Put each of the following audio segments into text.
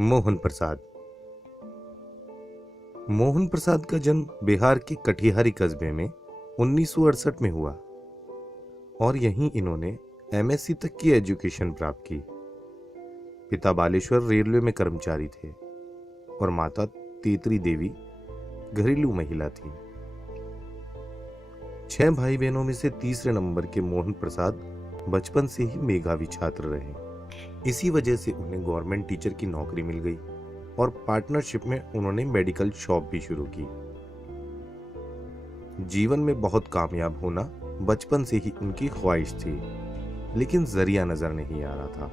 मोहन प्रसाद। मोहन प्रसाद का जन्म बिहार के कटिहारी कस्बे में 1968 में हुआ और यहीं इन्होंने एमएससी तक की एजुकेशन प्राप्त की। पिता बालेश्वर रेलवे में कर्मचारी थे और माता तेतरी देवी घरेलू महिला थी। 6 भाई बहनों में से तीसरे नंबर के मोहन प्रसाद बचपन से ही मेधावी छात्र रहे। इसी वजह से उन्हें गवर्नमेंट टीचर की नौकरी मिल गई और पार्टनरशिप में उन्होंने मेडिकल शॉप भी शुरू की। जीवन में बहुत कामयाब होना बचपन से ही उनकी ख्वाहिश थी, लेकिन जरिया नजर नहीं आ रहा था।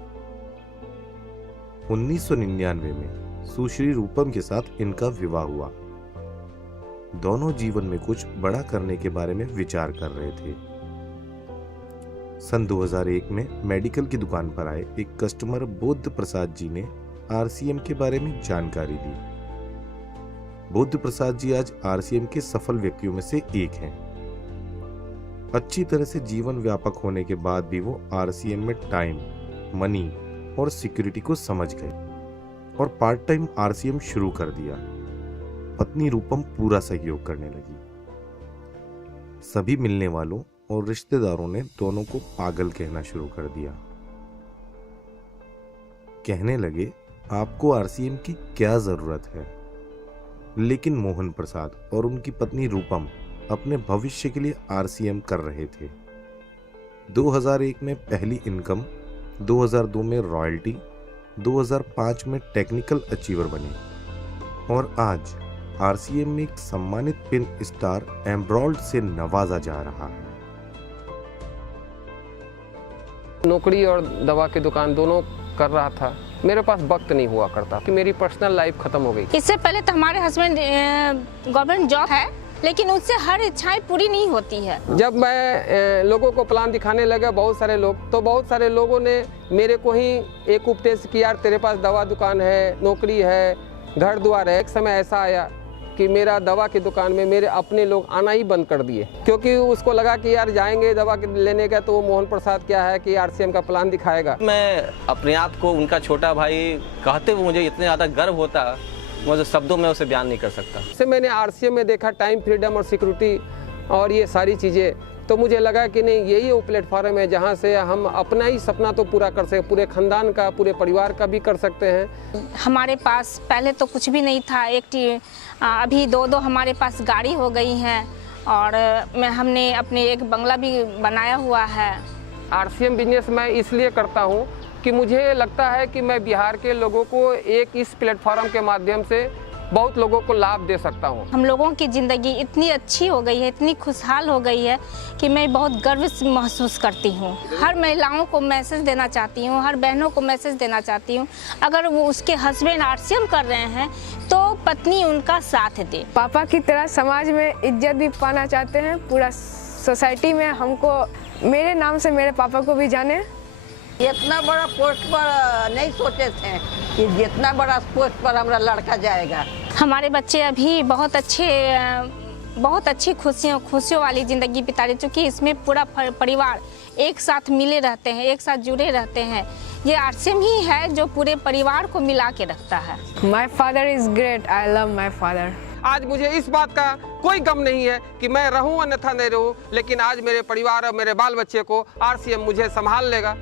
1999 में सुश्री रूपम के साथ इनका विवाह हुआ। दोनों जीवन में कुछ बड़ा करने के बारे में विचार कर रहे थे। सन 2001 में मेडिकल की दुकान पर आए एक कस्टमर बुद्ध प्रसाद जी ने आरसीएम के बारे में जानकारी दी। बुद्ध प्रसाद जी आज आरसीएम के सफल व्यक्तियों में से एक हैं। अच्छी तरह से जीवन व्यापक होने के बाद भी वो आरसीएम में टाइम, मनी और सिक्योरिटी को समझ गए और पार्ट टाइम आरसीएम शुरू कर दिया। पत्नी रूपम पूरा सहयोग करने लगी। सभी मिलने वालों और रिश्तेदारों ने दोनों को पागल कहना शुरू कर दिया। कहने लगे, आपको आरसीएम की क्या जरूरत है। लेकिन मोहन प्रसाद और उनकी पत्नी रूपम अपने भविष्य के लिए आरसीएम कर रहे थे। 2001 में पहली इनकम, 2002 में रॉयल्टी, 2005 में टेक्निकल अचीवर बने और आज आरसीएम में एक सम्मानित फिल्म स्टार एम्ब्रॉल्ड से नवाजा जा रहा है। नौकरी और दवा की दुकान दोनों कर रहा था। मेरे पास वक्त नहीं हुआ करता कि मेरी पर्सनल लाइफ खत्म हो गई। इससे पहले तो हमारे हस्बैंड गवर्नमेंट जॉब है, लेकिन उससे हर इच्छाएं पूरी नहीं होती है। जब मैं लोगों को प्लान दिखाने लगा, बहुत सारे लोगों ने मेरे को ही एक उपदेश किया, तेरे पास दवा दुकान है, नौकरी है, घर द्वार है। एक समय ऐसा आया कि मेरा दवा की दुकान में मेरे अपने लोग आना ही बंद कर दिए, क्योंकि उसको लगा कि यार जाएंगे दवा लेने का तो वो मोहन प्रसाद क्या है कि आरसीएम का प्लान दिखाएगा। मैं अपने आप को उनका छोटा भाई कहते हुए मुझे इतने ज़्यादा गर्व होता, मुझे शब्दों में उसे बयान नहीं कर सकता। से मैंने आरसीएम में देखा टाइम, फ्रीडम और सिक्योरिटी और ये सारी चीज़ें, तो मुझे लगा कि नहीं, यही वो प्लेटफॉर्म है जहाँ से हम अपना ही सपना तो पूरा कर सकते, पूरे खानदान का, पूरे परिवार का भी कर सकते हैं। हमारे पास पहले तो कुछ भी नहीं था। अभी दो हमारे पास गाड़ी हो गई हैं और हमने अपने एक बंगला भी बनाया हुआ है। आरसीएम बिजनेस मैं इसलिए करता हूँ कि मुझे लगता है कि मैं बिहार के लोगों को एक इस प्लेटफॉर्म के माध्यम से बहुत लोगों को लाभ दे सकता हूँ। हम लोगों की ज़िंदगी इतनी अच्छी हो गई है, इतनी खुशहाल हो गई है कि मैं बहुत गर्व महसूस करती हूँ। हर महिलाओं को मैसेज देना चाहती हूँ, हर बहनों को मैसेज देना चाहती हूँ, अगर वो उसके हस्बैंड आरसीएम कर रहे हैं तो पत्नी उनका साथ दे। पापा की तरह समाज में इज्जत भी पाना चाहते हैं। पूरा सोसाइटी में हमको, मेरे नाम से मेरे पापा को भी जाने। इतना बड़ा पोस्ट पर नहीं सोचे थे कि जितना बड़ा पोस्ट पर हमारा लड़का जाएगा। हमारे बच्चे अभी बहुत अच्छी खुशियों वाली ज़िंदगी बिता रहे, चूँकि इसमें पूरा परिवार एक साथ मिले रहते हैं, एक साथ जुड़े रहते हैं। ये आरसीएम ही है जो पूरे परिवार को मिला के रखता है। My father is great, I love my father. आज मुझे इस बात का कोई गम नहीं है कि मैं रहूं अन्यथा नहीं रहूं, लेकिन आज मेरे परिवार और मेरे बाल बच्चे को आरसीएम मुझे संभाल लेगा।